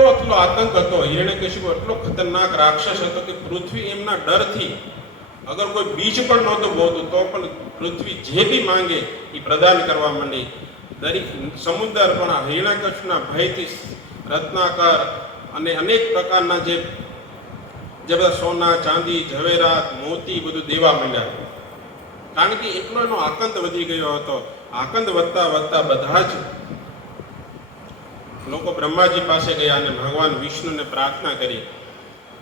એટલો એટલો આતંક હતો હિરણ્યકશિપુ એટલો ખતરનાક રાક્ષસ હતો કે પૃથ્વી એમના ડરથી, અગર કોઈ બીજ પણ નહોતું બોલતું તો પણ પૃથ્વી જે બી માંગે એ પ્રદાન કરવા માંડી. દરેક સમુદ્ર પણ આ હિરણ્યકશિપુના ભયથી રત્નાકર અને અનેક પ્રકારના જે જે બધા સોના, ચાંદી, ઝવેરાત, મોતી બધું દેવા માંડ્યા. કારણ કે એટલો એનો આકંત વધી ગયો હતો. આકંદ વધતા વધતા બધા જ લોકો બ્રહ્માજી પાસે ગયા અને ભગવાન વિષ્ણુને પ્રાર્થના કરી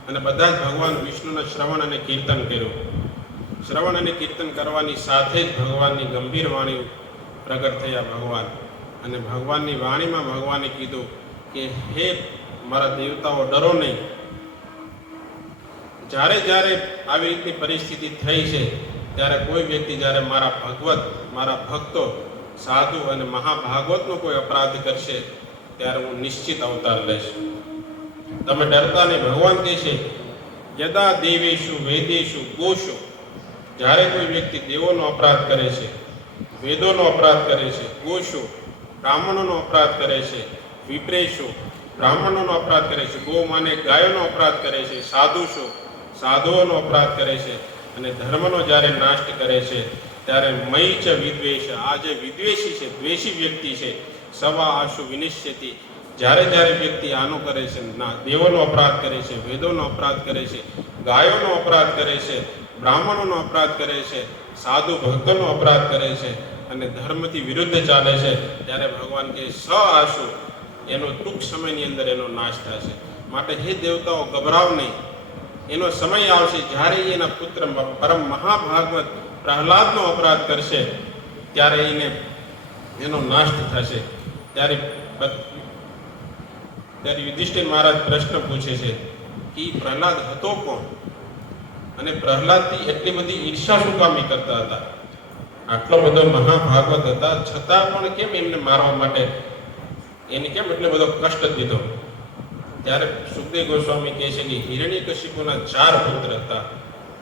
અને બધા જ ભગવાન વિષ્ણુના શ્રવણ અને કીર્તન કર્યું. શ્રવણ અને કીર્તન કરવાની સાથે જ ભગવાનની ગંભીર વાણી પ્રગટ થયા ભગવાન અને ભગવાનની વાણીમાં ભગવાને કીધું કે, હે મારા દેવતાઓ, ડરો નહીં. જ્યારે જ્યારે આવી રીતની પરિસ્થિતિ થઈ છે, ત્યારે કોઈ વ્યક્તિ જ્યારે મારા ભગવત, મારા ભક્તો, સાધુ અને મહાભાગવતનો કોઈ અપરાધ કરશે ત્યારે હું નિશ્ચિત અવતાર લઈશ. તમે ડરતા નહીં ભગવાન કહે છે યદા દેવેશુ વેદેશુ ગોશુ જ્યારે કોઈ વ્યક્તિ દેવોનો અપરાધ કરે છે, વેદોનો અપરાધ કરે છે ગોશુ બ્રાહ્મણોનો અપરાધ કરે છે વિપ્રેશો બ્રાહ્મણોનો અપરાધ કરે છે ગો માને ગાયોનો અપરાધ કરે છે સાધુશો સાધુઓનો અપરાધ કરે છે અને ધર્મનો જ્યારે નાશ કરે છે, ત્યારે મય ચ વિદ્વેષ આ જે વિદ્વેષી છે, દ્વેષી વ્યક્તિ છે. સવા આશુ વિનિશ્યતી જ્યારે જ્યારે વ્યક્તિ આનું કરે છે, ના, દેવોનો અપરાધ કરે છે, વેદોનો અપરાધ કરે છે, ગાયોનો અપરાધ કરે છે, બ્રાહ્મણોનો અપરાધ કરે છે, સાધુ ભક્તોનો અપરાધ કરે છે અને ધર્મથી વિરુદ્ધ ચાલે છે, ત્યારે ભગવાન કે સ આશુ એનો ટૂંક સમયની અંદર એનો નાશ થશે. માટે હે દેવતાઓ, ગભરાવ નહીં. એનો સમય આવશે જ્યારે એના પુત્ર પરમ મહાભાગવત પ્રહલાદનો અપરાધ કરશે, ત્યારે એને એનો નાશ થશે. ત્યારે ત્યારે યુધિષ્ઠિર મહારાજ પ્રશ્ન પૂછે છે કે પ્રહલાદ હતો કોણ? અને પ્રહલાદથી એટલી બધી ઈર્ષા શું કામી કરતા હતા? આટલો બધો મહાભાગવત હતા, છતાં પણ કેમ એમને મારવા માટે એને કેમ એટલો બધો કષ્ટ દીધો? ત્યારે સુખદેવ ગોસ્વામી કહે છે કે હિરણ્યકશિપુના ચાર પુત્ર હતા.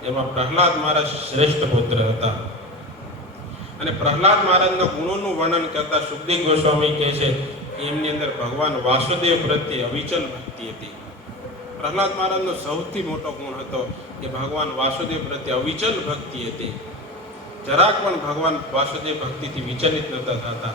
એમાં પ્રહલાદ મહારાજ શ્રેષ્ઠ પુત્ર હતા. અને પ્રહલાદ મહારાજના ગુણોનું વર્ણન કરતા સુખદેવ ગોસ્વામી કહે છે એમની અંદર ભગવાન વાસુદેવ પ્રત્યે અવિચલ ભક્તિ હતી. પ્રહલાદ મહારાજનો સૌથી મોટો ગુણ હતો કે ભગવાન વાસુદેવ પ્રત્યે અવિચલ ભક્તિ હતી. જરાક પણ ભગવાન વાસુદેવ ભક્તિથી વિચલિત નહોતા થતા.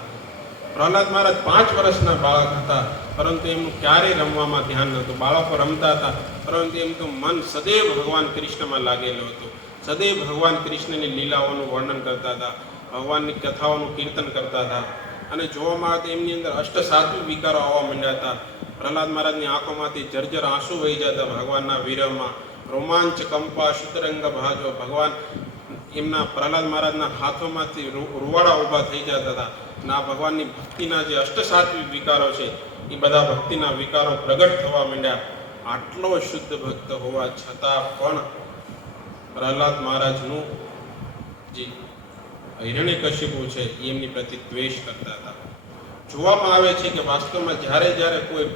પ્રહલાદ મહારાજ પાંચ વર્ષના બાળક હતા, પરંતુ એમનું ક્યારેય રમવામાં ધ્યાન નહોતું. બાળકો રમતા હતા, પરંતુ એમનું મન સદૈવ ભગવાન કૃષ્ણમાં લાગેલું હતું. સદૈવ ભગવાન કૃષ્ણની લીલાઓનું વર્ણન કરતા હતા. ભગવાનની કથાઓનું કીર્તન કરતા હતા. અને જોવામાં આવે તો એમની અંદર અષ્ટ સાત્વિક વિકારો આવવા માંડ્યા હતા. પ્રહલાદ મહારાજની આંખોમાંથી જર્જર આંસુ વહી જતા ભગવાનના વિરહમાં રોમાંચ, કંપા, શુતરંગ ભાજો ભગવાન એમના પ્રહલાદ મહારાજના હાથોમાંથી રૂવાડા ઊભા થઈ જતા હતા. અને આ ભગવાનની ભક્તિના જે અષ્ટ સાત્વિક વિકારો છે, એ બધા ભક્તિના વિકારો પ્રગટ થવા માંડ્યા. આટલો શુદ્ધ ભક્ત હોવા છતાં પણ પ્રહલાદ મહારાજનું જે હિરણ્યકશિપુ છે, એ એમની પ્રતિ દ્વેષ કરતા હતા. જોવામાં આવે છે કે વાસ્તવમાં જ્યારે જ્યારે કોઈ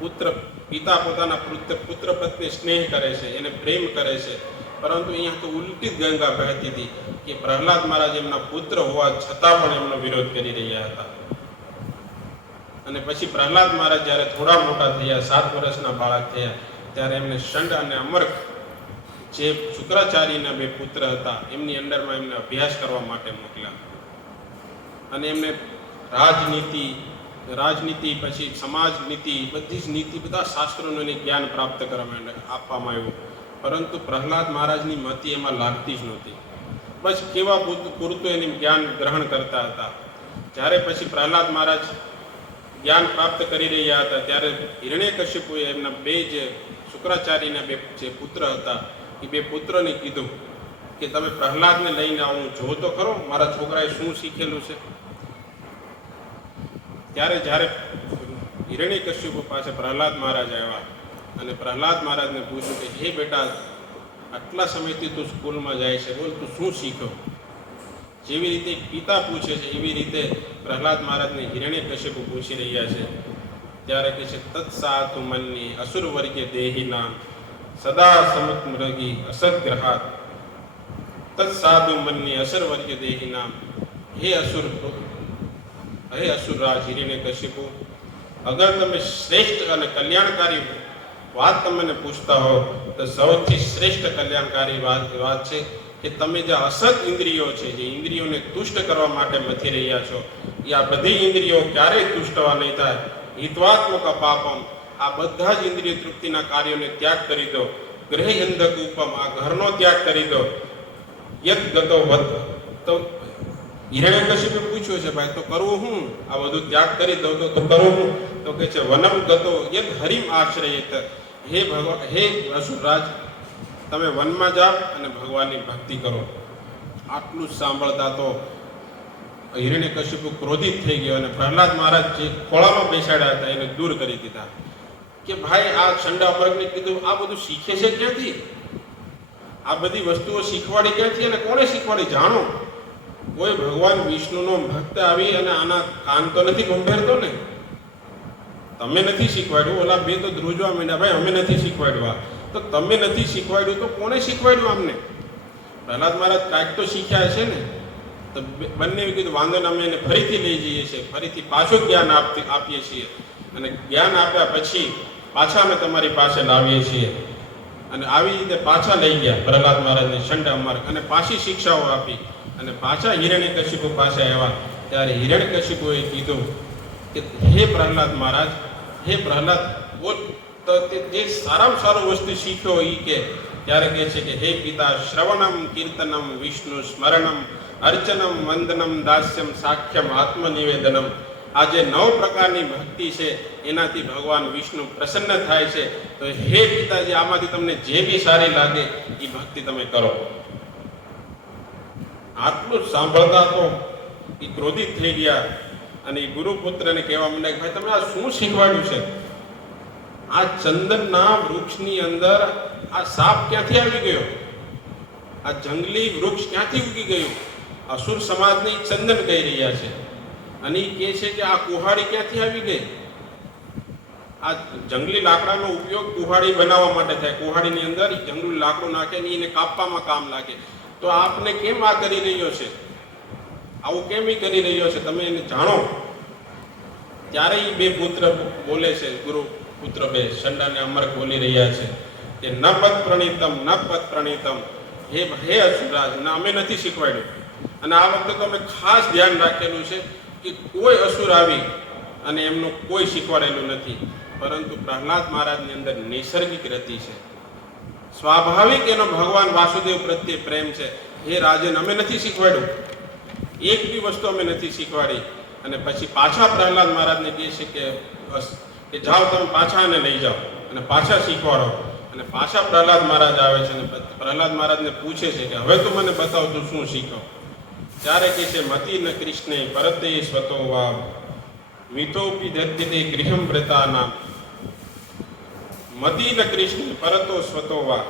પુત્ર, પિતા પોતાના પુત્ર પુત્ર પત્ની સ્નેહ કરે છે, એને પ્રેમ કરે છે, પરંતુ અહીંયા તો ઉલટી જ ગંગા વહેતી હતી કે પ્રહલાદ મહારાજ એમના પુત્ર હોવા છતાં પણ એમનો વિરોધ કરી રહ્યા હતા. અને પછી પ્રહલાદ મહારાજ જ્યારે થોડા મોટા થયા, સાત વર્ષના બાળક થયા, ત્યારે એમને શંડ અને અમર્ક જે શુક્રાચાર્યના બે પુત્ર હતા, એમની અંડરમાં એમને અભ્યાસ કરવા માટે મોકલ્યા. અને એમને રાજનીતિ રાજનીતિ પછી સમાજ નીતિ, બધી જ નીતિ, બધા શાસ્ત્રોનું એને જ્ઞાન પ્રાપ્ત કરવા માટે આપવામાં આવ્યું. પરંતુ પ્રહલાદ મહારાજની મતિ એમાં લાગતી જ નહોતી. બસ કેવા પૂરતું એની જ્ઞાન ગ્રહણ કરતા હતા. જ્યારે પછી પ્રહલાદ મહારાજ જ્ઞાન પ્રાપ્ત કરી રહ્યા હતા, ત્યારે હિરણ્યકશિપુએ એમના બે જે શુક્રાચાર્યના બે જે પુત્ર હતા એ બે પુત્રને કીધું કે તમે પ્રહલાદને લઈને આવો. જો તો ખરો મારા છોકરાએ શું શીખેલું છે? ત્યારે જ્યારે હિરણ્યકશ્યપ પાસે પ્રહલાદ મહારાજ આવ્યા અને પ્રહલાદ મહારાજને પૂછ્યું કે, હે બેટા, આટલા સમયથી તું સ્કૂલમાં જાય છે, બોલ, તું શું શીખ્યો જેવી રીતે પિતા પૂછે છે, એવી રીતે પ્રહલાદ મહારાજને હિરણ્યકશ્યપ પૂછી રહ્યા છે. ત્યારે કહે છે તત્સાતુ મનની અસુર વર્ગે દેહી નામ સદા સમત મૃગી અસદગ્રહાત તત્સાધુ મનની અસર વર્ગે દેહી નામ હે અસુર હે અસુરરાજ હિરણ્યકશિપુ અગર તમે શ્રેષ્ઠ અને કલ્યાણકારી વાત તમને પૂછતા હો તો સૌથી શ્રેષ્ઠ કલ્યાણકારી વાત વાત છે કે તમે જે અસત ઇન્દ્રિયો છે જે ઇન્દ્રિયોને તુષ્ટ કરવા માટે મથી રહ્યા છો એ આ બધી ઇન્દ્રિયો ક્યારેય તુષ્ટવા નહીં થાય હિતવાત્મક પાપમ આ બધા જ ઇન્દ્રિય તૃપ્તિના કાર્યોને ત્યાગ કરી દો. ગ્રહ અંધક ઉપમ, આ ઘરનો ત્યાગ કરી દો. યત ગતો વત તો હિરણ્યકશિપે પૂછ્યું છે, ભાઈ, તો કરવું હું? આ બધું ત્યાગ કરી દઉં તો કરવું હું? તો કે છે, વનમ ગતો યદ હરિમ આશ્રયત. હે ભગવાન, હે અસુરરાજ તમે વનમાં જાઓ અને ભગવાનની ભક્તિ કરો. આટલું જ સાંભળતા તો હિરણ્યકશિપુ ક્રોધિત થઈ ગયો અને પ્રહલાદ મહારાજ જે ખોળામાં બેસાડ્યા હતા, એને દૂર કરી દીધા. કે ભાઈ આ છંડા વર્ગને કીધું, આ બધું શીખે છે ક્યાંથી? આ બધી વસ્તુઓ શીખવાડી ક્યાંથી અને કોણે શીખવાડી જાણો? કોઈ ભગવાન વિષ્ણુનો ભક્ત આવી અને આના કાન તો નથી ગંભેરતો ને? તમે નથી શીખવાડ્યું? ઓલા બે તો ધ્રુજવા માંડ્યા, ભાઈ અમે નથી શીખવાડ્યું તો તમે નથી શીખવાડ્યું તો કોણે શીખવાડ્યું અમને પ્રહલાદ મહારાજ કાંઈક તો શીખ્યા છે ને? તો બંને કીધું, વાંધો ને, અમે એને ફરીથી લઈ જઈએ છીએ, ફરીથી પાછું જ્ઞાન આપીએ છીએ. અને જ્ઞાન આપ્યા પછી પાછા અમે તમારી પાસે લાવીએ છીએ. અને આવી રીતે પાછા લઈ ગયા પ્રહલાદ મહારાજને શંડ અમર અને પાછી શિક્ષાઓ આપી. અને પાછા હિરણ્યકશિપુ પાસે આવ્યા. ત્યારે હિરણ્યકશિપુએ કીધું કે, હે પ્રહલાદ મહારાજ, હે પ્રહલાદ, બોલ. તે સારામાં સારું વસ્તુ શીખ્યો એ કે. ત્યારે કહે છે કે, હે પિતા, શ્રવણમ, કીર્તનમ, વિષ્ણુ સ્મરણમ, અર્ચનમ, વંદનમ, દાસ્યમ, સાખ્યમ, આત્મનિવેદનમ. આ જે નવ પ્રકારની ભક્તિ છે, એનાથી ભગવાન વિષ્ણુ પ્રસન્ન થાય છે. તો હે પિતાજી, આમાંથી તમને જે બી સારી લાગે એ ભક્તિ તમે કરો. આટલું જ સાંભળતા તો એ ક્રોધિત થઈ ગયા અને એ ગુરુપુત્રને કહેવા માંડ્યા કે, ભાઈ, તમે આ શું શીખવાડ્યું છે? આ ચંદનના વૃક્ષની અંદર આ સાપ ક્યાંથી આવી ગયો? આ જંગલી વૃક્ષ ક્યાંથી ઉગી ગયું? અસુર સમાજને ચંદન કહી રહ્યા છે. અને એ કહે છે કે આ કુહાડી ક્યાંથી આવી ગઈ? આ જંગલી લાકડાનો ઉપયોગ કુહાડી બનાવવા માટે થાય. કુહાડીની અંદર જંગલી લાકડું નાખે ને એને કાપવામાં કામ લાગે. તો આપને કેમ આ કરી રહ્યો છે? આવું કેમ કરી રહ્યો છે? તમે એને જાણો? ત્યારે એ બે પુત્ર બોલે છે, ગુરુ પુત્ર બે સંડાને અમરક અમર બોલી રહ્યા છે કે ન પદ પ્રણીતમ ન પદ પ્રણીતમ. હે હે અસુરાજ અમે નથી શીખવાડ્યું. અને આ વખતે તો અમે ખાસ ધ્યાન રાખેલું છે કે કોઈ અસુર આવી અને એમનું કોઈ શીખવાડેલું નથી. પરંતુ પ્રહલાદ મહારાજની અંદર નૈસર્ગિક રતિ છે. સ્વાભાવિક એનો ભગવાન વાસુદેવ પ્રત્યે પ્રેમ છે. હે રાજન, અમે નથી શીખવાડ્યું. એક બી વસ્તુ અમે નથી શીખવાડી. અને પછી પાછા પ્રહલાદ મહારાજને કહે છે કે, બસ, કે જાઓ તમે પાછા એને લઈ જાઓ. અને પાછા શીખવાડો. અને પાછા પ્રહલાદ મહારાજ આવે છે અને પ્રહલાદ મહારાજને પૂછે છે કે, હવે તું મને બતાવ તું શું શીખો. ત્યારે કહે છે મતિ ન કૃષ્ણે પરતે સ્વતો વા મિતોપી દદ્યતે ગૃહમ વ્રતાના મતિ ન કૃષ્ણ પરતો સ્વતો વા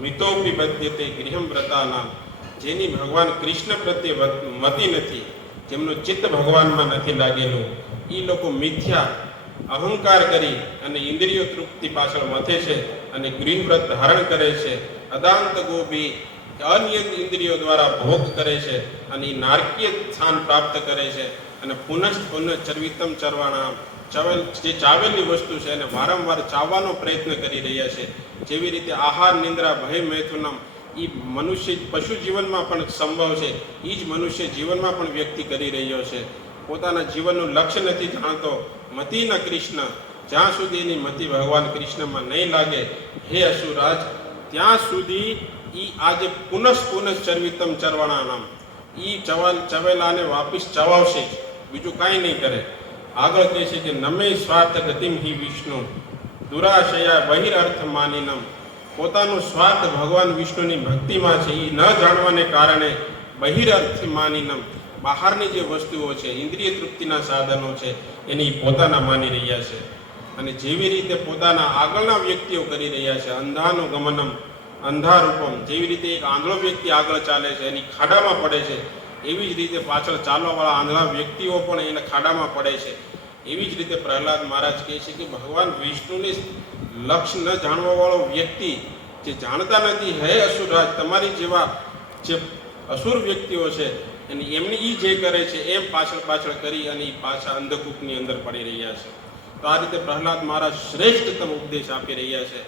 મિતોપી બદ્યતે ગૃહમ વ્રતાના જેની ભગવાન કૃષ્ણ પ્રત્યે મતિ નથી જેમનું ચિત્ત ભગવાનમાં નથી લાગેલું એ લોકો મિથ્યા, અહંકાર કરી અને ઇન્દ્રિયો તૃપ્તિ પાછળ મથે છે અને ગૃહવ્રત ધારણ કરે છે. અદાંત ગોપી અન્ય ઇન્દ્રિયો દ્વારા ભોગ કરે છે અને એ નારકીય સ્થાન પ્રાપ્ત કરે છે. અને પુનઃ પુનઃ ચરવિતમ ચરવાણા ચાવેલ, જે ચાવેલી વસ્તુ છે એને વારંવાર ચાવવાનો પ્રયત્ન કરી રહ્યા છે. જેવી રીતે આહાર, નિંદ્રા, ભય, મૈથુનમ એ મનુષ્ય, પશુ જીવનમાં પણ સંભવ છે. એ જ મનુષ્ય જીવનમાં પણ વ્યક્તિ કરી રહ્યો છે. પોતાના જીવનનું લક્ષ્ય નથી જાણતો. મતિ ન કૃષ્ણ. જ્યાં સુધી એની મતિ ભગવાન કૃષ્ણમાં નહીં લાગે, હે અસુરાજ ત્યાં સુધી ઈ આજે પુનઃ પુનઃ ચરવિતમ ચરવાણા નામ ઈ ચવાલ ચવેલાને વાપિસ ચવાવશે જ. બીજું કાંઈ નહીં કરે. આગળ કહે છે કે નમે સ્વાર્થ ગતિમ હિ વિષ્ણુ. દુરાશયા બહિરર્થ માનિનમ. પોતાનો સ્વાર્થ ભગવાન વિષ્ણુની ભક્તિમાં છે. એ ન જાણવાને કારણે બહિરર્થ માનિનમ. બહારની જે વસ્તુઓ છે, ઇન્દ્રિય તૃપ્તિના સાધનો છે, એની પોતાના માની રહ્યા છે. અને જેવી રીતે પોતાના આગળના વ્યક્તિઓ કરી રહ્યા છે, અંધાનું ગમનમ અંધારૂપમ, જેવી રીતે એક આંધળો વ્યક્તિ આગળ ચાલે છે, એની ખાડામાં પડે છે, એવી જ રીતે પાછળ ચાલવાવાળા આંધળા વ્યક્તિઓ પણ એને ખાડામાં પડે છે. એવી જ રીતે પ્રહલાદ મહારાજ કહે છે કે ભગવાન વિષ્ણુને લક્ષ્ય ન જાણવાવાળો વ્યક્તિ જે જાણતા નથી, હે અસુરરાજ, તમારી જેવા જે અસુર વ્યક્તિઓ છે, અને એમની એ જે કરે છે, એમ પાછળ પાછળ કરી અને એ પાછા અંધકૂપની અંદર પડી રહ્યા છે. તો આ રીતે પ્રહલાદ મહારાજ શ્રેષ્ઠતમ ઉપદેશ આપી રહ્યા છે.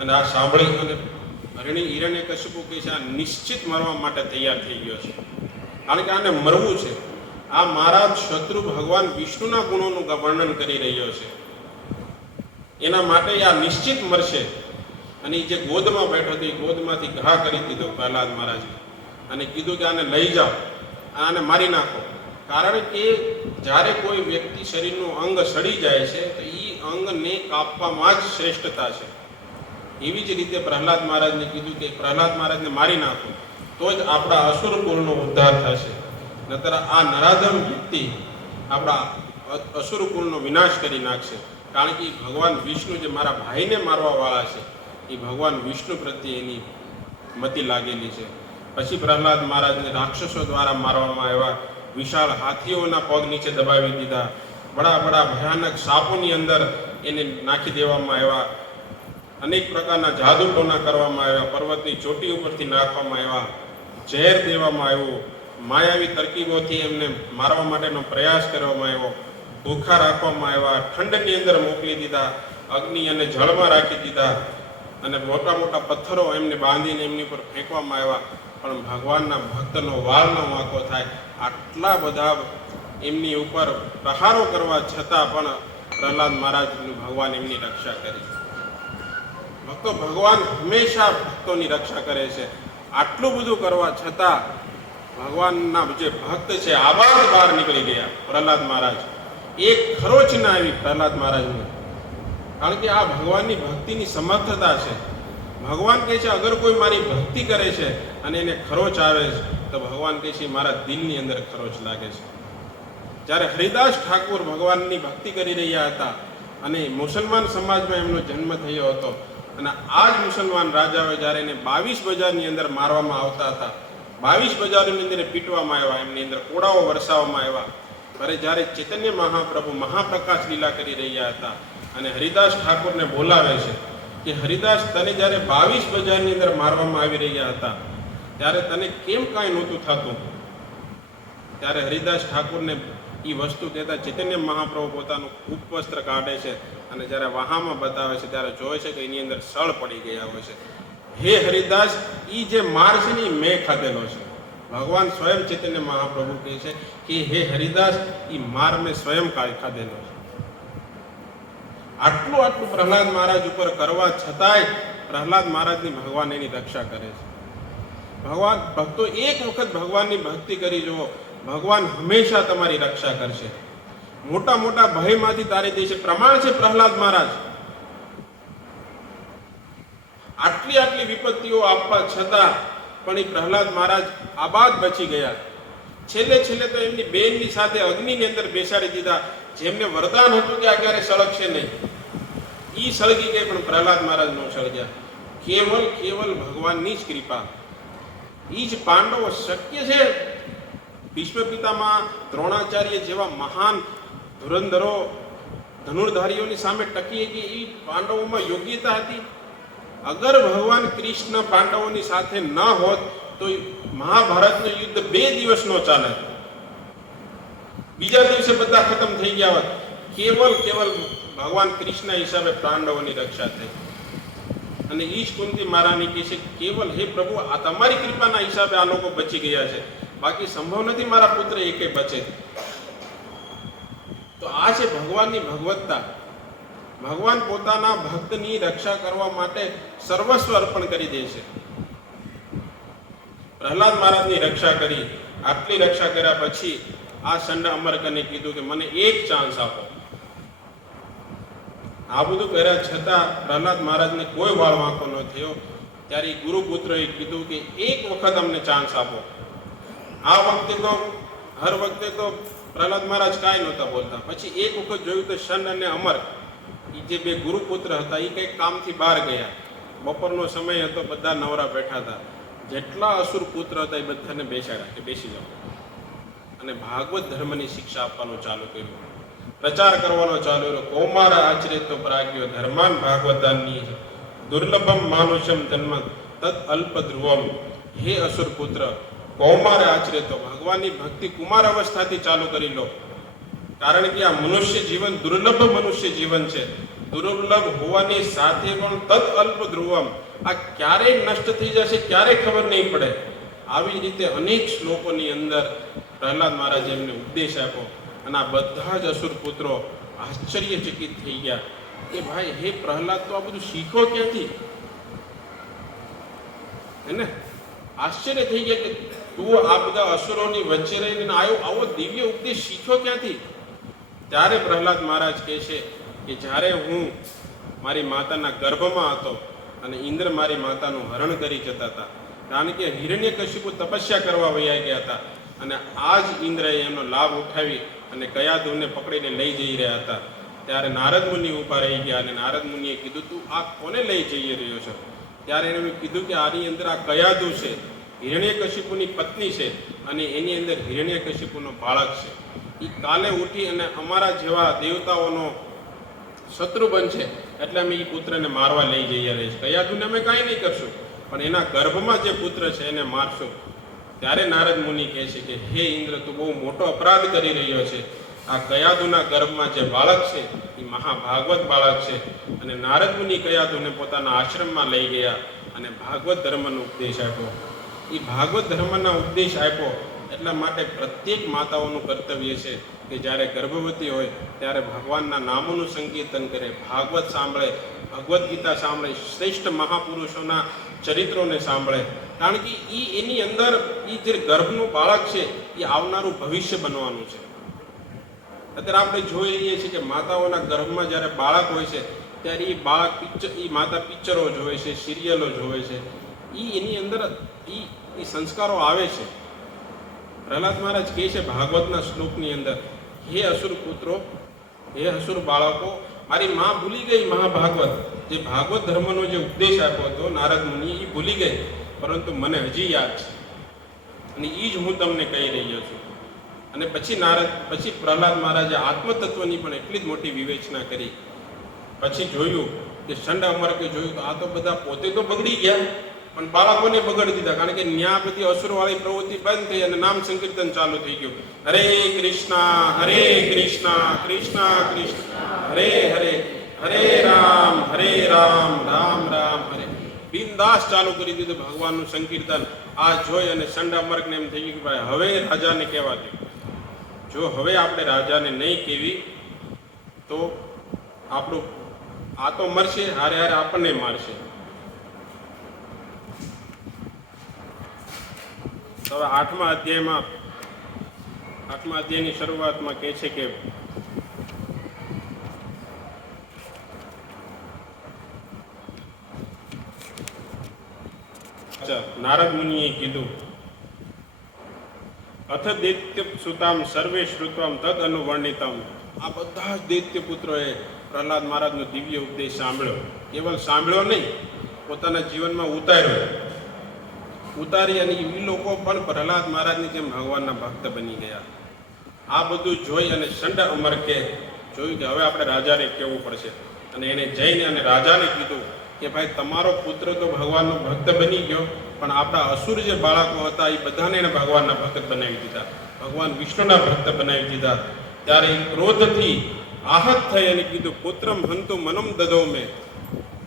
અને આ સાંભળી અને હરણી હિરણ્ય કશ્યપુ કહે છે, આ નિશ્ચિત મરવા માટે તૈયાર થઈ ગયો છે. કારણ કે આને મરવું છે. આ મારા શત્રુ ભગવાન વિષ્ણુના ગુણોનું વર્ણન કરી રહ્યો છે. એના માટે આ નિશ્ચિત મરશે. અને એ જે ગોદમાં બેઠો હતો એ ગોદમાંથી ઘા કરી દીધો પ્રહલાદ મહારાજ. અને કીધું કે આને લઈ જાઓ. આને મારી નાખો. કારણ કે જ્યારે કોઈ વ્યક્તિ શરીરનું અંગ સડી જાય છે, તો એ અંગને કાપવામાં જ શ્રેષ્ઠતા છે. એવી જ રીતે પ્રહલાદ મહારાજને કીધું કે પ્રહલાદ મહારાજને મારી નાખો, તો જ આપણા અસુર કુળનો ઉદ્ધાર થશે. નતર આ નરાધમ વ્યક્તિ આપણા અસુર કુળનો વિનાશ કરી નાખશે. કારણ કે ભગવાન વિષ્ણુ જે મારા ભાઈને મારવાવાળા છે, એ ભગવાન વિષ્ણુ પ્રત્યે એની મતિ લાગેલી છે. પછી પ્રહલાદ મહારાજને રાક્ષસો દ્વારા મારવામાં આવ્યા, વિશાળ હાથીઓના પગ નીચે દબાવી દીધા. બડા બડા ભયાનક સાપોની અંદર એને નાખી દેવામાં આવ્યા. અનેક પ્રકારના જાદુ ટોના કરવામાં આવ્યા, પર્વતની ચોટી ઉપરથી નાખવામાં આવ્યા, ઝેર દેવામાં આવ્યું, માયાવી તરકીબોથી એમને મારવા માટેનો પ્રયાસ કરવામાં આવ્યો, ભૂખા રાખવામાં આવ્યા, ઠંડની અંદર મોકલી દીધા, અગ્નિ અને જળમાં રાખી દીધા અને મોટા મોટા પથ્થરો એમને બાંધીને એમની ઉપર ફેંકવામાં આવ્યા. પણ ભગવાનના ભક્તનો વાલનો વાંકો થાય. આટલા બધા એમની ઉપર પ્રહારો કરવા છતાં પણ પ્રહલાદ મહારાજનું ભગવાન એમની રક્ષા કરી. ભક્તો ભગવાન હંમેશા ભક્તોની રક્ષા કરે છે. આટલું બધું કરવા છતાં ભગવાનના જે ભક્ત છે, આબાદ બહાર નીકળી ગયા પ્રહલાદ મહારાજ. એક ખરોચ ના આવી પ્રહલાદ મહારાજને. કારણ કે આ ભગવાનની ભક્તિની સમર્થતા છે. ભગવાન કહે છે, અગર કોઈ મારી ભક્તિ કરે છે અને એને ખરોચ આવે છે, તો ભગવાન કહે છે, મારા દિલની અંદર ખરોચ લાગે છે. જ્યારે હરિદાસ ઠાકુર ભગવાનની ભક્તિ કરી રહ્યા હતા અને મુસલમાન સમાજમાં એમનો જન્મ થયો હતો અને આ જ મુસલમાન રાજાઓ જ્યારે એને બાવીસ બજારની અંદર મારવામાં આવતા હતા, બાવીસ બજારોની અંદર પીટવામાં આવ્યા, એમની અંદર કોડાઓ વરસાવવામાં આવ્યા. ત્યારે જ્યારે ચૈતન્ય મહાપ્રભુ મહાપ્રકાશ લીલા કરી રહ્યા હતા અને હરિદાસ ઠાકોરને બોલાવે છે કે હરિદાસ, તને જ્યારે બાવીસ બજારની અંદર મારવામાં આવી રહ્યા હતા, ત્યારે તને કેમ કાંઈ નહોતું થતું? ત્યારે હરિદાસ ઠાકોરને એ વસ્તુ કહેતા ચૈતન્ય મહાપ્રભુ પોતાનું ઉપવસ્ત્ર કાઢે છે અને જ્યારે વાહામાં બતાવે છે, ત્યારે જોવે છે કે એની અંદર સળ પડી ગયા હોય છે. હે હરિદાસ એ જે માર્ગની મેં ખાધેલો છે. ભગવાન સ્વયં ચૈતન્ય મહાપ્રભુ કહે છે કે, હે હરિદાસ એ માર મેં સ્વયં ખાધેલો છે. આટલું આટલું પ્રહલાદ મહારાજ ઉપર કરવા છતાંય પ્રહલાદ મહારાજની ભગવાન એની રક્ષા કરે છે. ભગવાન, ભક્તો એક વખત ભગવાનની ભક્તિ કરી જુઓ. ભગવાન હંમેશા તમારી રક્ષા કરશે. મોટા મોટા ભયમાંથી તારી દે છે પ્રમાણ છે પ્રહલાદ મહારાજ. આટલી આટલી વિપત્તિઓ આપવા છતાં પણ એ પ્રહલાદ મહારાજ આબાદ બચી ગયા. છેલ્લે છેલ્લે તો એમની બેનની સાથે અગ્નિની અંદર બેસાડી દીધા. જેમને વરદાન હતું કે આ ક્યારે સળગશે નહીં. એ સળગી ગઈ પણ પ્રહલાદ મહારાજ નો સળગ્યા. કેવલ કેવલ ભગવાનની જ કૃપા. એ જ પાંડવો શક્ય છે. ભીષ્મ પિતામાં દ્રોણાચાર્ય જેવા મહાન ધુરંધરો ધનુર્ધારીઓની સામે ટકી હતી. એ પાંડવોમાં યોગ્યતા હતી. અગર ભગવાન કૃષ્ણ પાંડવોની સાથે ન હોત, તો મહાભારતનું યુદ્ધ બે દિવસ નો ચાલે. બીજા દિવસે બધા ખતમ થઈ ગયા હોત. કેવલ કેવલ ભગવાન કૃષ્ણ હિસાબે પાંડવોની રક્ષા થઈ. અને ઈશ કુંતી મહારાણી કહે છે, કેવલ હે પ્રભુ, આ તમારી કૃપાના હિસાબે આ લોકો બચી ગયા છે. બાકી સંભવ નથી મારા પુત્ર એકે બચે. આ છે ભગવાનની ભગવત્તા. ભગવાન પોતાના ભક્તની રક્ષા કરવા માટે સર્વસ્વ અર્પણ કરી દે છે. પ્રહલાદ મહારાજની રક્ષા કરી, આટલી રક્ષા કર્યા પછી આ સંડ અમરકને કીધું કે મને એક ચાન્સ આપો. આ બધું કર્યા છતાં પ્રહલાદ મહારાજને કોઈ વાળ વાંકો ન થયો. ત્યારે ગુરુપુત્રએ કીધું કે એક વખત અમને ચાન્સ આપો. આ વખતે તો, હર વખતે તો પ્રહલાદ મહારાજ કાંઈ નહોતા બોલતા. પછી એક વખત જોયું તો શન અને અમર એ જે બે ગુરુપુત્ર હતા એ કંઈક કામથી બહાર ગયા. બપોરનો સમય હતો, બધા નવરા બેઠા હતા. જેટલા અસુર પુત્ર હતા એ બધાને બેસાડ્યા કે બેસી જાઓ. અને ભાગવત ધર્મની શિક્ષા આપવાનું ચાલુ કર્યું. પ્રચાર કરવાનો ચાલુ કર્યો કૌમાર આચરિત તો પ્રાગ્યો ધર્માન ભાગવતાની દુર્લભમ માનુષમ જન્મ તદ અલ્પ ધ્રુવમ. હે અસુર પુત્ર કૌમાર આચરે તો ભગવાનની ભક્તિ કુમાર અવસ્થાથી ચાલુ કરી લો. કારણ કે આ મનુષ્ય જીવન દુર્લભ મનુષ્ય જીવન છે. દુર્લભ હોવાની સાથે પણ તદ અલ્પ ધ્રુવમ. આ ક્યારેય નષ્ટ થઈ જશે ક્યારે ખબર નહીં પડે. આવી રીતે અનેક શ્લોકોની અંદર પ્રહલાદ મહારાજે એમને ઉપદેશ આપ્યો. અને આ બધા જ અસુર પુત્રો આશ્ચર્યચકિત થઈ ગયા. કે ભાઈ, હે પ્રહલાદ, તો આ બધું શીખો ક્યાંથી? હે ને? આશ્ચર્ય થઈ ગયા કે તું આ બધા અસુરોની વચ્ચે રહીને આવ્યો આવો દિવ્ય ઉપદેશ શીખ્યો ક્યાંથી? ત્યારે પ્રહલાદ મહારાજ કહે છે કે જ્યારે હું મારી માતાના ગર્ભમાં હતો અને ઇન્દ્ર મારી માતાનું હરણ કરી જતા હતા, કારણ કે હિરણ્ય કશ્યપુ તપસ્યા કરવા વયા ગયા હતા અને આ જ ઇન્દ્રએ એમનો લાભ ઉઠાવી અને કયાધુને પકડીને લઈ જઈ રહ્યા હતા. ત્યારે નારદ મુનિ ઊભા રહી ગયા અને નારદ મુનિએ કીધું, તું આ કોને લઈ જઈ રહ્યો છો? ત્યારે એણે કીધું કે, આની અંદર આ કયાદુ છે. હિરણ્યકશિપુની પત્ની છે અને એની અંદર હિરણ્યકશિપુનો બાળક છે. એ કાલે ઉઠી અને અમારા જેવા દેવતાઓનો શત્રુ બનશે એટલે અમે એ પુત્રને મારવા લઈ જઈએ રહીશ. કયાદુને અમે કાંઈ નહીં કરશું. પણ એના ગર્ભમાં જે પુત્ર છે એને મારશું. ત્યારે નારદ મુનિ કહે છે કે, હે ઇન્દ્ર, તું બહુ મોટો અપરાધ કરી રહ્યો છે. આ કયાદુના ગર્ભમાં જે બાળક છે એ મહાભાગવત બાળક છે. અને નારદ મુનિ કયાદુને પોતાના આશ્રમમાં લઈ ગયા અને ભાગવત ધર્મનો ઉપદેશ આપ્યો. એ ભાગવત ધર્મના ઉપદેશ આપ્યો એટલા માટે પ્રત્યેક માતાઓનું કર્તવ્ય છે કે જ્યારે ગર્ભવતી હોય ત્યારે ભગવાનના નામોનું સંકીર્તન કરે, ભાગવત સાંભળે, ભગવદ્ ગીતા સાંભળે, શ્રેષ્ઠ મહાપુરુષોના ચરિત્રોને સાંભળે. કારણ કે એ એની અંદર એ જે ગર્ભનું બાળક છે એ આવનારું ભવિષ્ય બનવાનું છે. અત્યારે આપણે જોઈ રહીએ છીએ કે માતાઓના ગર્ભમાં જ્યારે બાળક હોય છે, ત્યારે એ બાળક પિક્ચર એ માતા પિક્ચરો જોવે છે, સિરિયલો જોવે છે. એ એની અંદર એ સંસ્કારો આવે છે. પ્રહલાદ મહારાજ કહે છે ભાગવતના શ્લોકની અંદર, હે અસુર પુત્રો, હે અસુર બાળકો, મારી માં ભૂલી ગઈ મહાભાગવત. જે ભાગવત ધર્મનો જે ઉપદેશ આપ્યો હતો નારદ મુનિ એ ભૂલી ગઈ. પરંતુ મને હજી યાદ છે. અને એ જ હું તમને કહી રહ્યો છું. અને પછી નારદ પછી પ્રહલાદ મહારાજે આત્મતત્વની પણ એટલી જ મોટી વિવેચના કરી. પછી જોયું કે ષંડ અમરકે જોયું તો આ તો બધા પોતે તો બગડી ગયા. પણ બાળકોને બગડી દીધા, કારણ કે ન્યા બધી અસુરવાળી પ્રવૃત્તિ બંધ થઈ અને નામ સંકીર્તન ચાલુ થઈ ગયું. હરે કૃષ્ણ હરે કૃષ્ણ કૃષ્ણ કૃષ્ણ. હરે હરે હરે રામ હરે રામ રામ રામ, હરે. બિંદાસ ચાલુ કરી દીધું ભગવાનનું સંકીર્તન. આ જોઈ અને ષંડ અમરકને એમ થઈ ગયું કે ભાઈ, હવે રાજાને કહેવા દે. જો હવે આપણે રાજાને નહીં કહેવી, તો આપણું આ તો મરશે, હારે હારે આપણને મારશે. હવે આઠમા અધ્યાયમાં, આઠમા અધ્યાયની શરૂઆતમાં કહે છે કે નારદ મુનિએ કીધું, અથ દૈત્ય સુતામ સર્વે શ્રુતમ તદ અનુવર્ણિતમ. આ બધા જ દૈત્ય પુત્રોએ પ્રહલાદ મહારાજનો દિવ્ય ઉપદેશ સાંભળ્યો. કેવલ સાંભળ્યો નહીં, પોતાના જીવનમાં ઉતાર્યો. ઉતારી અને એ લોકો પણ પ્રહલાદ મહારાજની જેમ ભગવાનના ભક્ત બની ગયા. આ બધું જોઈ અને સંડ અમર કે, જોયું કે હવે આપણે રાજાને કહેવું પડશે? અને એને જઈને અને રાજાને કીધું કે ભાઈ, તમારો પુત્ર તો ભગવાનનો ભક્ત બની ગયો, પણ આપણા અસુર જે બાળકો હતા એ બધાને એને ભગવાનના ભક્ત બનાવી દીધા. ભગવાન વિષ્ણુના ભક્ત બનાવી દીધા. ત્યારે એ ક્રોધથી આહત થઈ અને કીધું, પુત્રમ હંતુ મનમ દધો મેં.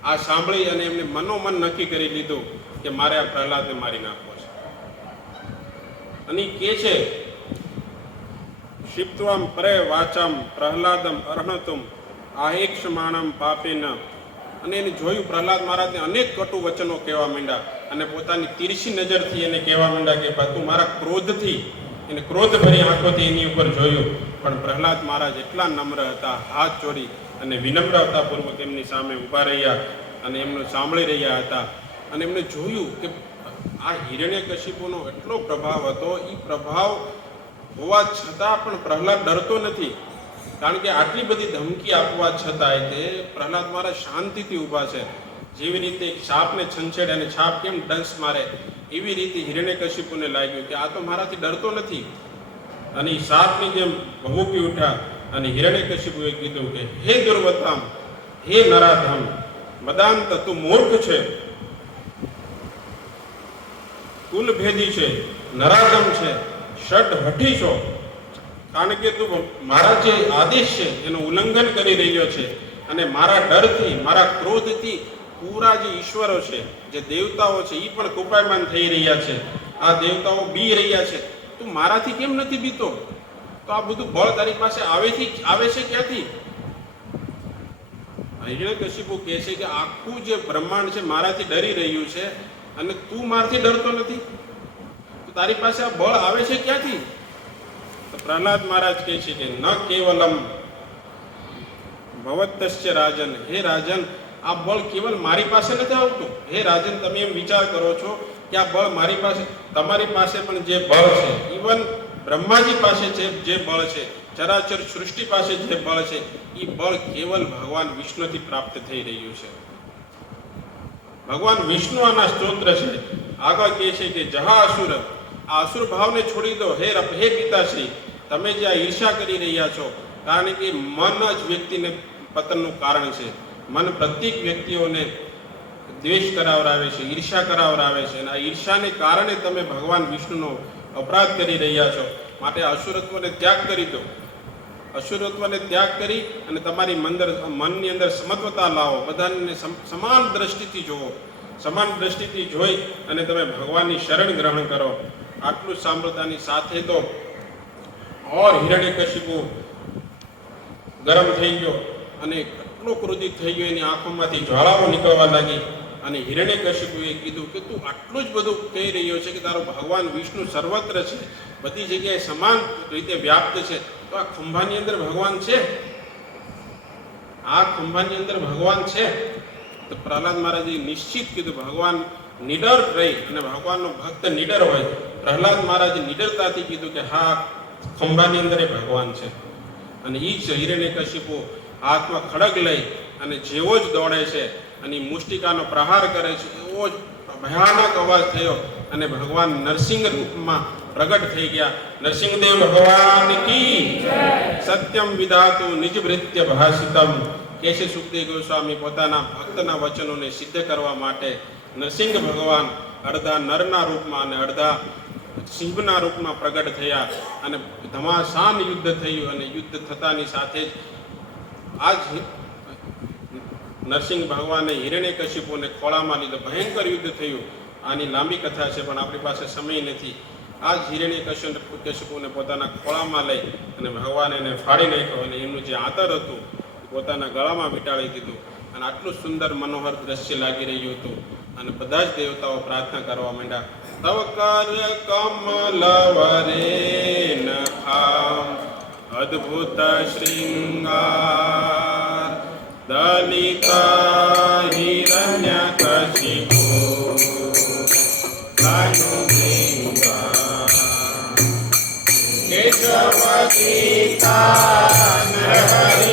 આ સાંભળી અને એમને મનોમન નક્કી કરી લીધું. કે મારે આ પ્રહલાદને મારી નાખવો છે. અને કે છે, શિપ્ત્વામ પરે વાચામ પ્રહલાદમ અર્હણતુમ આહેક્ષમાણમ પાપેન. અને એને જોયું, પ્રહલાદ મહારાજને અનેક કટુ વચનો કહેવા માંડ્યા અને પોતાની તીરછી નજરથી એને કહેવા માંડ્યા કે તું મારા ક્રોધથી, એને ક્રોધ ભરી આંખોથી એની ઉપર જોયું. પણ પ્રહલાદ મહારાજ એટલા નમ્ર હતા, હાથ જોડી અને વિનમ્રતાપૂર્વક એમની સામે ઊભા રહ્યા અને એમનું સાંભળી રહ્યા હતા. અને એમને જોયું કે આ હિરણ્યકશિપુનો એટલો પ્રભાવ હતો એ પ્રભાવ હોવા છતાં પણ પ્રહલાદ ડરતો નથી. કારણ કે આટલી બધી ધમકી આપવા છતાંય તે પ્રહલાદ મારા શાંતિથી ઊભા છે. જેવી રીતે એક સાપને છંછેડે અને છાપ કેમ ડંસ મારે, એવી રીતે હિરણ્યકશિપુને લાગ્યું કે આ તો મારાથી ડરતો નથી. અને એ સાપની જેમ ભભૂકી ઉઠ્યા અને હિરણ્યકશિપુએ કીધું કે, હે દુર્વતામ હે નરાધામ, મદાંત, તું મૂર્ખ છે. કુલ ભેદી છે, નરાધમ છે ષડ હઠી છો. કારણ કે તું મારા જે આદેશ છે, એનું ઉલ્લંઘન કરી રહ્યો છે અને મારા ડરથી, મારા ક્રોધથી પૂરા જે ઈશ્વરો છે, જે દેવતાઓ છે એ પણ કૃપાયમાન થઈ રહ્યા છે. આ દેવતાઓ બી રહ્યા છે. તું મારાથી કેમ નથી બીતો? તો આ બધું બળ તારી પાસે આવેથી આવે છે ક્યાંથી? હિરણ્યકશિપુ કહે છે કે આખું જે બ્રહ્માંડ છે, મારાથી ડરી રહ્યું છે. અને તું મારથી ડરતો નથી? તારી પાસે આ બળ આવે છે ક્યાંથી? તો પ્રહલાદ મહારાજ કહે છે કે ન કેવલમ. ભવતશ્ય રાજન. હે રાજન, આ બળ કેવલ મારી પાસે નથી આવતું? હે રાજન, તમે એમ વિચાર કરો છો કે આ બળ મારી પાસે તમારી પાસે પણ જે બળ છે ઇવન બ્રહ્માજી પાસે જે જે બળ છે, ચરાચર સૃષ્ટિ પાસે જે બળ છે એ બળ કેવલ ભગવાન વિષ્ણુથી પ્રાપ્ત થઈ રહ્યું છે. ભગવાન વિષ્ણુ આના સ્તોત્ર છે. આગળ કહે છે કે, જહા અસુર, આ અસુર ભાવને છોડી દો. હે રપ- હે પિતાશ્રી, તમે જે આ ઈર્ષા કરી રહ્યા છો, કારણ કે મન જ વ્યક્તિને પતનનું કારણ છે. મન પ્રત્યેક વ્યક્તિઓને દ્વેષ કરાવરાવે છે ઈર્ષા કરાવરાવે છે અને આ ઈર્ષાને કારણે તમે ભગવાન વિષ્ણુનો અપરાધ કરી રહ્યા છો. માટે અસુરત્વને ત્યાગ કરી દો. અસુરત્વને ત્યાગ કરી અને તમારી મંદર, મનની અંદર સમત્વતા લાવો. બધાને સમાન દ્રષ્ટિથી જુઓ સમાન દ્રષ્ટિથી જોઈ અને તમે ભગવાનની શરણ ગ્રહણ કરો. આટલું સાંભળતાની સાથે તો ઓર હિરણ્યકશિપુ ગરમ થઈ ગયો અને એટલો ક્રોધિત થઈ ગયો. એની આંખોમાંથી જ્વાળાઓ નીકળવા લાગી અને હિરણ્યકશિપુએ કીધું કે તું આટલું જ બધું કહી રહ્યો છે કે તારો ભગવાન વિષ્ણુ સર્વત્ર છે. બધી જગ્યાએ સમાન રીતે વ્યાપ્ત છે. તો આ ખંભાની અંદર ભગવાન છે? આ ખંભાની અંદર ભગવાન છે? તો પ્રહલાદ મહારાજે નિશ્ચિત કીધું, ભગવાન નિડર રહી અને ભગવાનનો ભક્ત નિડર હોય. પ્રહલાદ મહારાજે નિડરતાથી કીધું કે હા, ખંભાની અંદર એ ભગવાન છે. અને એ જ હિરણ્યકશિપુ હાથમાં ખડગ લઈ અને જેવો જ દોડે છે અને મુષ્ટિકાનો પ્રહાર કરે છે, એવો જ ભયાનક અવાજ થયો અને ભગવાન નરસિંહ રૂપમાં પ્રગટ થઈ ગયા. નરસિંહદેવ ભગવાન કી સત્યમ વિધાતુ નિજ વૃત્ય ભાષિતમ કેશે સુખદેવ ગોસ્વામી પોતાના ભક્તના વચનોને સિદ્ધ કરવા માટે નરસિંહ ભગવાન અડધા નરના રૂપમાં અને અડધા સિંહના રૂપમાં પ્રગટ થયા અને ધમાસાન યુદ્ધ થયું અને યુદ્ધ થતાની સાથે જ આ નરસિંહ ભગવાને હિરણ્ય કશ્યપોને ખોળામાં લીધો. ભયંકર યુદ્ધ થયું. આની લાંબી કથા છે, પણ આપણી પાસે સમય નથી. આ જ હિરણ્યકશ્યપ કશ્યપુને પોતાના ખોળામાં લઈ અને ભગવાન એને ફાડી નાખ્યો અને એમનું જે આતર હતું પોતાના ગળામાં વીંટાળી દીધું. અને આટલું સુંદર મનોહર દ્રશ્ય લાગી રહ્યું હતું. અને બધા જ દેવતાઓ પ્રાર્થના કરવા માંડ્યા તવ કાર્ય કમલ વરે નખામ, અદ્ભુત શૃંગાર, દલિતા કેશવ